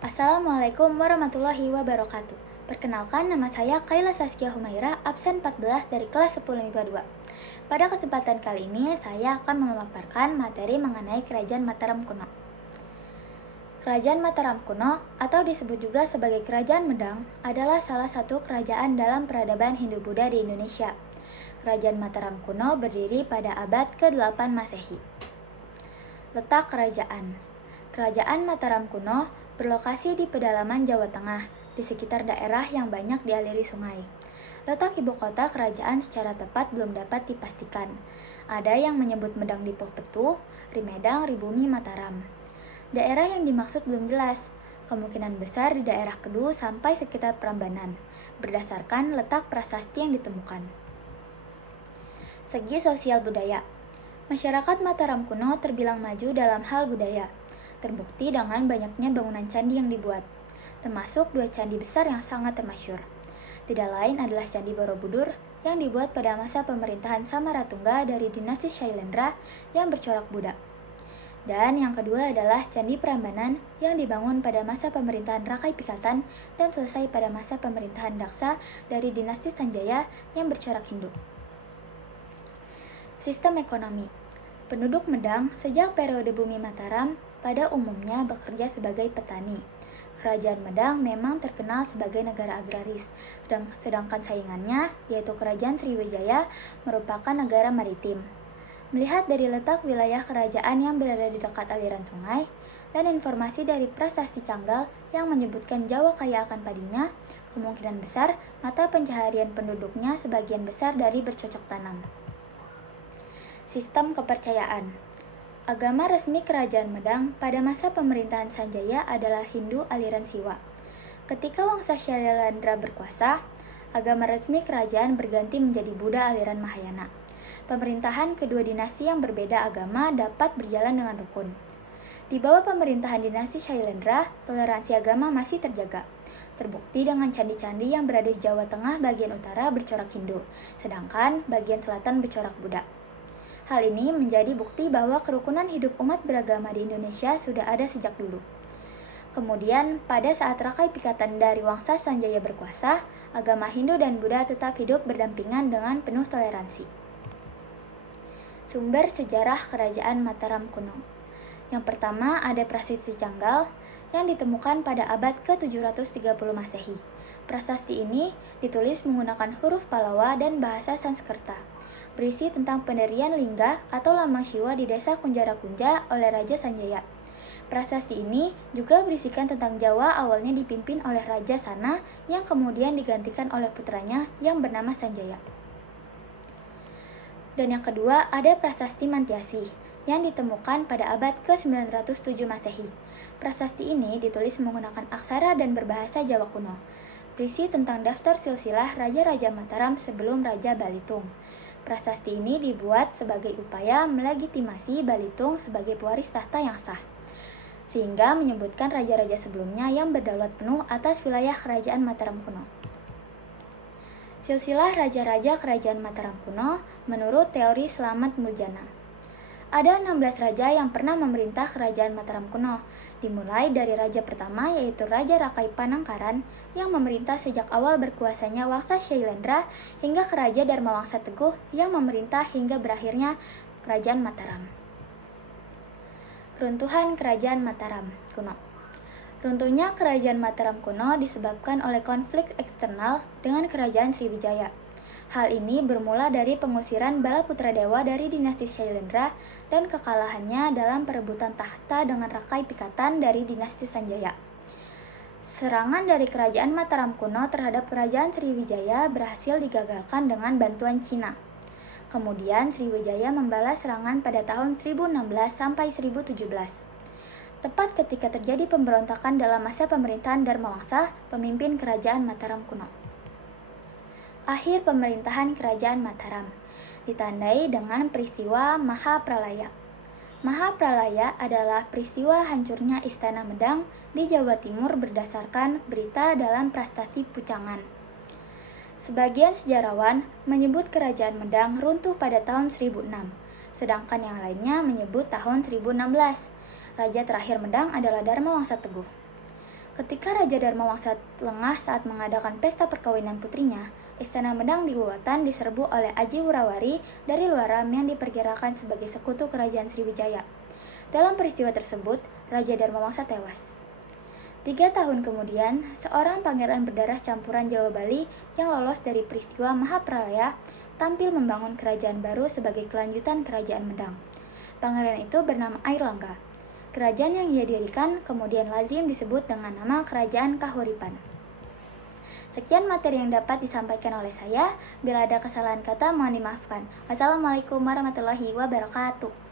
Assalamualaikum warahmatullahi wabarakatuh. Perkenalkan, nama saya Kaila Saskia Humaira, absen 14 dari kelas 10 MIPA 2. Pada kesempatan kali ini, saya akan memaparkan materi mengenai Kerajaan Mataram kuno. Kerajaan Mataram kuno, atau disebut juga sebagai Kerajaan Medang, adalah salah satu kerajaan dalam peradaban Hindu-Buddha di Indonesia. Kerajaan Mataram kuno berdiri pada abad ke-8 Masehi. Letak kerajaan. Kerajaan Mataram kuno berlokasi di pedalaman Jawa Tengah, di sekitar daerah yang banyak dialiri sungai. Letak ibu kota kerajaan secara tepat belum dapat dipastikan. Ada yang menyebut Medang di Popetu, Rimedang, Ribumi, Mataram. Daerah yang dimaksud belum jelas, kemungkinan besar di daerah Kedu sampai sekitar Prambanan, berdasarkan letak prasasti yang ditemukan. Segi sosial budaya. Masyarakat Mataram kuno terbilang maju dalam hal budaya, terbukti dengan banyaknya bangunan candi yang dibuat, termasuk 2 candi besar yang sangat termasyur. Tidak lain adalah Candi Borobudur yang dibuat pada masa pemerintahan Samaratungga dari dinasti Shailendra yang bercorak Buddha. Dan yang kedua adalah Candi Prambanan yang dibangun pada masa pemerintahan Rakai Pikatan dan selesai pada masa pemerintahan Daksa dari dinasti Sanjaya yang bercorak Hindu. Sistem ekonomi. Penduduk Medang sejak periode Bumi Mataram pada umumnya bekerja sebagai petani. Kerajaan Medang memang terkenal sebagai negara agraris, sedangkan saingannya, yaitu Kerajaan Sriwijaya, merupakan negara maritim. Melihat dari letak wilayah kerajaan yang berada di dekat aliran sungai, dan informasi dari prasasti Canggal yang menyebutkan Jawa kaya akan padinya, kemungkinan besar mata pencaharian penduduknya sebagian besar dari bercocok tanam. Sistem kepercayaan. Agama resmi Kerajaan Medang pada masa pemerintahan Sanjaya adalah Hindu aliran Siwa. Ketika Wangsa Shailendra berkuasa, agama resmi kerajaan berganti menjadi Buddha aliran Mahayana. Pemerintahan kedua dinasti yang berbeda agama dapat berjalan dengan rukun. Di bawah pemerintahan dinasti Shailendra, toleransi agama masih terjaga. Terbukti dengan candi-candi yang berada di Jawa Tengah bagian utara bercorak Hindu, sedangkan bagian selatan bercorak Buddha. Hal ini menjadi bukti bahwa kerukunan hidup umat beragama di Indonesia sudah ada sejak dulu. Kemudian, pada saat Rakai Pikatan dari Wangsa Sanjaya berkuasa, agama Hindu dan Buddha tetap hidup berdampingan dengan penuh toleransi. Sumber sejarah Kerajaan Mataram kuno. Yang pertama ada Prasasti Canggal yang ditemukan pada abad ke-730 Masehi. Prasasti ini ditulis menggunakan huruf Pallava dan bahasa Sanskerta, berisi tentang pendirian lingga atau lambang Siwa di desa Kunjara-Kunja oleh Raja Sanjaya. Prasasti ini juga berisikan tentang Jawa awalnya dipimpin oleh Raja Sana yang kemudian digantikan oleh putranya yang bernama Sanjaya. Dan yang kedua ada Prasasti Mantiasi yang ditemukan pada abad ke-907 Masehi. Prasasti ini ditulis menggunakan aksara dan berbahasa Jawa kuno, berisi tentang daftar silsilah Raja-Raja Mataram sebelum Raja Balitung. Prasasti ini dibuat sebagai upaya melegitimasi Balitung sebagai pewaris tahta yang sah, sehingga menyebutkan raja-raja sebelumnya yang berdaulat penuh atas wilayah Kerajaan Mataram kuno. Silsilah Raja-Raja Kerajaan Mataram kuno menurut teori Slamet Muljana. Ada 16 raja yang pernah memerintah Kerajaan Mataram kuno, dimulai dari raja pertama yaitu Raja Rakai Panangkaran yang memerintah sejak awal berkuasanya Wangsa Shailendra hingga ke Raja Dharma Wangsa Teguh yang memerintah hingga berakhirnya Kerajaan Mataram. Keruntuhan Kerajaan Mataram kuno. Runtuhnya Kerajaan Mataram kuno disebabkan oleh konflik eksternal dengan Kerajaan Sriwijaya. Hal ini bermula dari pengusiran Balaputradewa dari dinasti Shailendra dan kekalahannya dalam perebutan tahta dengan Rakai Pikatan dari dinasti Sanjaya. Serangan dari Kerajaan Mataram kuno terhadap Kerajaan Sriwijaya berhasil digagalkan dengan bantuan Cina. Kemudian Sriwijaya membalas serangan pada tahun 1016 sampai 1017. Tepat ketika terjadi pemberontakan dalam masa pemerintahan Dharma Wangsa, pemimpin Kerajaan Mataram kuno. Akhir pemerintahan Kerajaan Mataram ditandai dengan peristiwa Mahapralaya. Mahapralaya adalah peristiwa hancurnya Istana Medang di Jawa Timur berdasarkan berita dalam Prasasti Pucangan. Sebagian sejarawan menyebut Kerajaan Medang runtuh pada tahun 1006, sedangkan yang lainnya menyebut tahun 1016. Raja terakhir Medang adalah Dharma Wangsa Teguh. Ketika Raja Dharmawangsa lengah saat mengadakan pesta perkawinan putrinya, Istana Medang di Uwatan diserbu oleh Aji Wurawari dari Luaram yang diperkirakan sebagai sekutu kerajaan Sriwijaya. Dalam peristiwa tersebut, Raja Dharmawangsa tewas. 3 tahun kemudian, seorang pangeran berdarah campuran Jawa Bali yang lolos dari peristiwa Mahapralaya tampil membangun kerajaan baru sebagai kelanjutan kerajaan Medang. Pangeran itu bernama Airlangga. Kerajaan yang ia dirikan kemudian lazim disebut dengan nama Kerajaan Kahuripan. Sekian materi yang dapat disampaikan oleh saya. Bila ada kesalahan kata, mohon dimaafkan. Wassalamualaikum warahmatullahi wabarakatuh.